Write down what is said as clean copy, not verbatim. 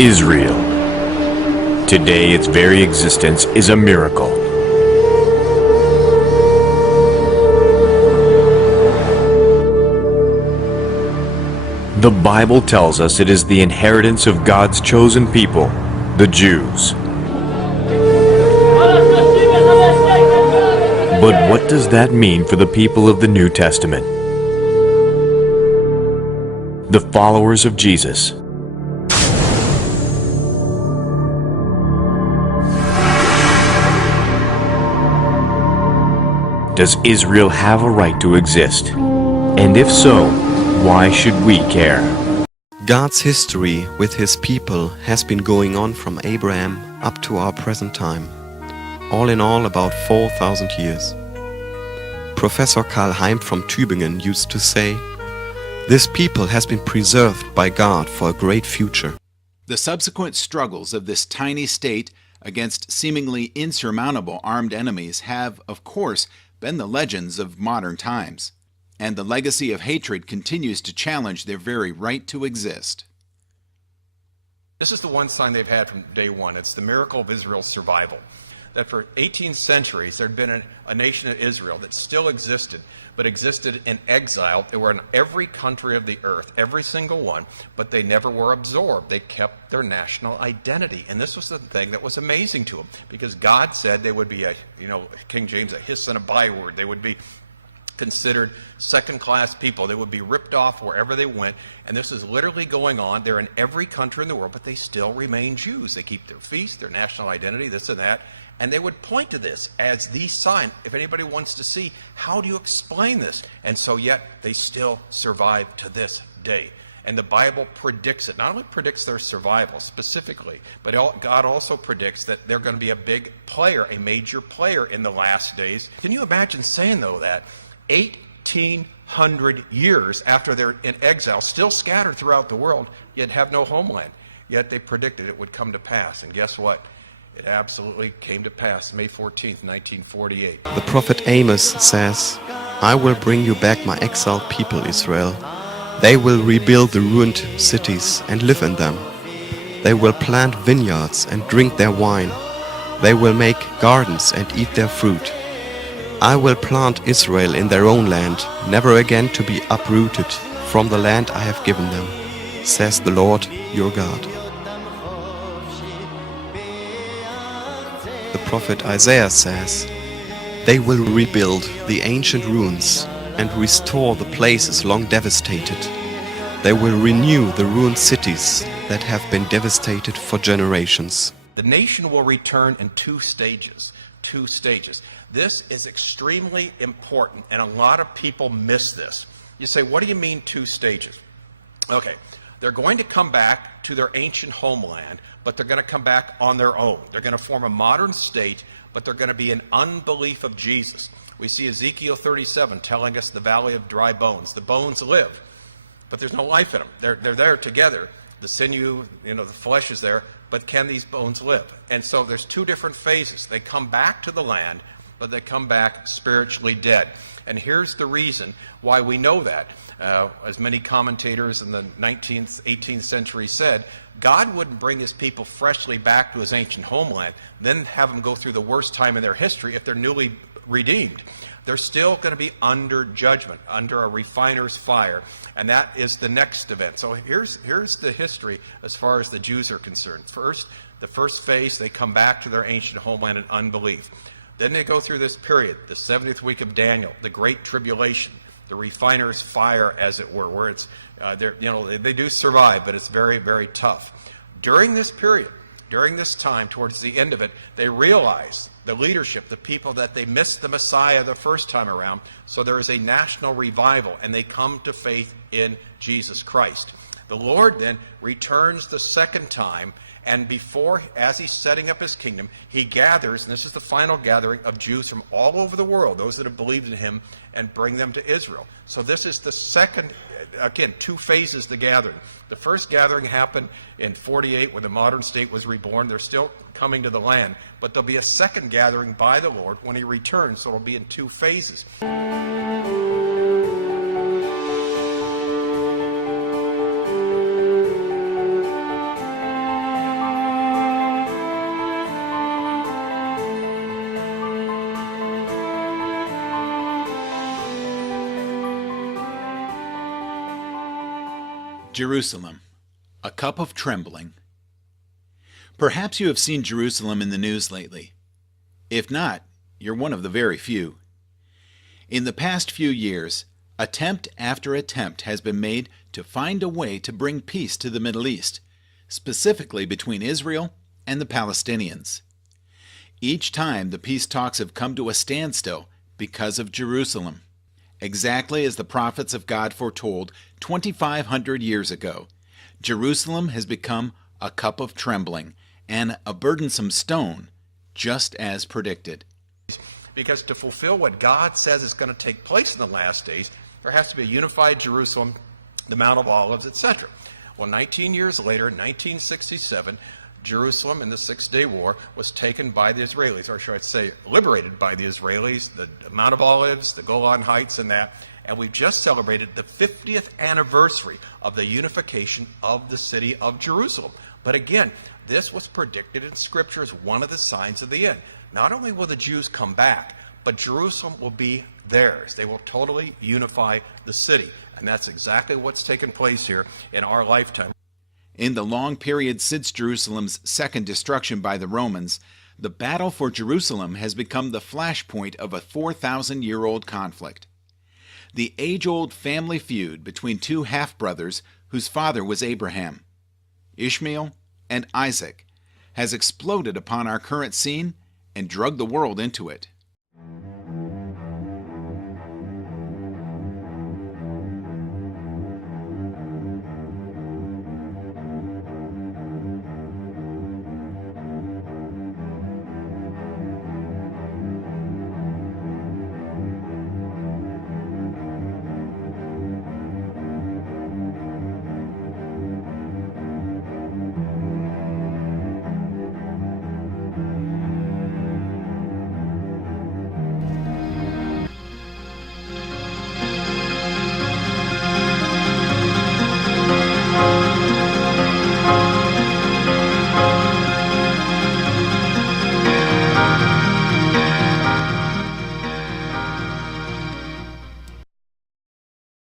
Israel. Today, its very existence is a miracle. The Bible tells us it is the inheritance of God's chosen people, the Jews. But what does that mean for the people of the New Testament? The followers of Jesus. Does Israel have a right to exist? And if so, why should we care? God's history with His people has been going on from Abraham up to our present time. All in all, about 4,000 years. Professor Karl Heim from Tübingen used to say, "This people has been preserved by God for a great future." The subsequent struggles of this tiny state against seemingly insurmountable armed enemies have, of course, been the legends of modern times, and the legacy of hatred continues to challenge their very right to exist. This is the one sign they've had from day one. It's the miracle of Israel's survival. That for 18 centuries there had been a nation of Israel that still existed, but existed in exile. They were in every country of the earth, every single one, but they never were absorbed. They kept their national identity. And this was the thing that was amazing to them, because God said they would be King James, a hiss and a byword. They would be considered second-class people. They would be ripped off wherever they went, and this is literally going on. They're in every country in the world, but they still remain Jews. They keep their feasts, their national identity, this and that, and they would point to this as the sign. If anybody wants to see, how do you explain this? And so yet, they still survive to this day. And the Bible predicts it. Not only predicts their survival specifically, but God also predicts that they're going to be a big player, a major player in the last days. Can you imagine saying, though, that 1,800 years after they're in exile, still scattered throughout the world, yet have no homeland? Yet they predicted it would come to pass. And guess what? It absolutely came to pass, May 14th, 1948. The prophet Amos says, "I will bring you back my exiled people, Israel. They will rebuild the ruined cities and live in them. They will plant vineyards and drink their wine. They will make gardens and eat their fruit. I will plant Israel in their own land, never again to be uprooted from the land I have given them, says the Lord your God." The prophet Isaiah says, "They will rebuild the ancient ruins and restore the places long devastated. They will renew the ruined cities that have been devastated for generations." The nation will return in two stages. Two stages. This is extremely important, and a lot of people miss this. You say, what do you mean two stages? Okay, they're going to come back to their ancient homeland, but they're going to come back on their own. They're going to form a modern state, but they're going to be in unbelief of Jesus. We see Ezekiel 37 telling us the valley of dry bones. The bones live, but there's no life in them. They're there together. The sinew, the flesh is there, but can these bones live? And so there's two different phases. They come back to the land, but they come back spiritually dead. And here's the reason why we know that. As many commentators in the 19th, 18th century said, God wouldn't bring his people freshly back to his ancient homeland, then have them go through the worst time in their history if they're newly redeemed. They're still going to be under judgment, under a refiner's fire, and that is the next event. So here's the history as far as the Jews are concerned. First, the first phase, they come back to their ancient homeland in unbelief. Then they go through this period, the 70th week of Daniel, the Great Tribulation, the refiner's fire, as it were, where it's they do survive, but it's very, very tough. During this period, during this time, towards the end of it, they realize, the leadership, the people, that they missed the Messiah the first time around, so there is a national revival, and they come to faith in Jesus Christ. The Lord then returns the second time, and as he's setting up his kingdom, he gathers, and this is the final gathering of Jews from all over the world, those that have believed in him, and bring them to Israel. So this is the second, again, two phases the gathering. The first gathering happened in 48 when the modern state was reborn. They're still coming to the land, but there'll be a second gathering by the Lord when he returns, so it'll be in two phases. Jerusalem, a cup of trembling. Perhaps you have seen Jerusalem in the news lately. If not, you're one of the very few. In the past few years, attempt after attempt has been made to find a way to bring peace to the Middle East, specifically between Israel and the Palestinians. Each time the peace talks have come to a standstill because of Jerusalem. Exactly as the prophets of God foretold 2,500 years ago, Jerusalem has become a cup of trembling and a burdensome stone, just as predicted. Because to fulfill what God says is going to take place in the last days, there has to be a unified Jerusalem, the Mount of Olives, etc. Well, 19 years later, in 1967, Jerusalem in the Six-Day War was taken by the Israelis, or should I say liberated by the Israelis, the Mount of Olives, the Golan Heights, and that. And we've just celebrated the 50th anniversary of the unification of the city of Jerusalem. But again, this was predicted in Scripture as one of the signs of the end. Not only will the Jews come back, but Jerusalem will be theirs. They will totally unify the city. And that's exactly what's taken place here in our lifetime. In the long period since Jerusalem's second destruction by the Romans, the battle for Jerusalem has become the flashpoint of a 4,000-year-old conflict. The age-old family feud between two half-brothers whose father was Abraham, Ishmael and Isaac, has exploded upon our current scene and dragged the world into it.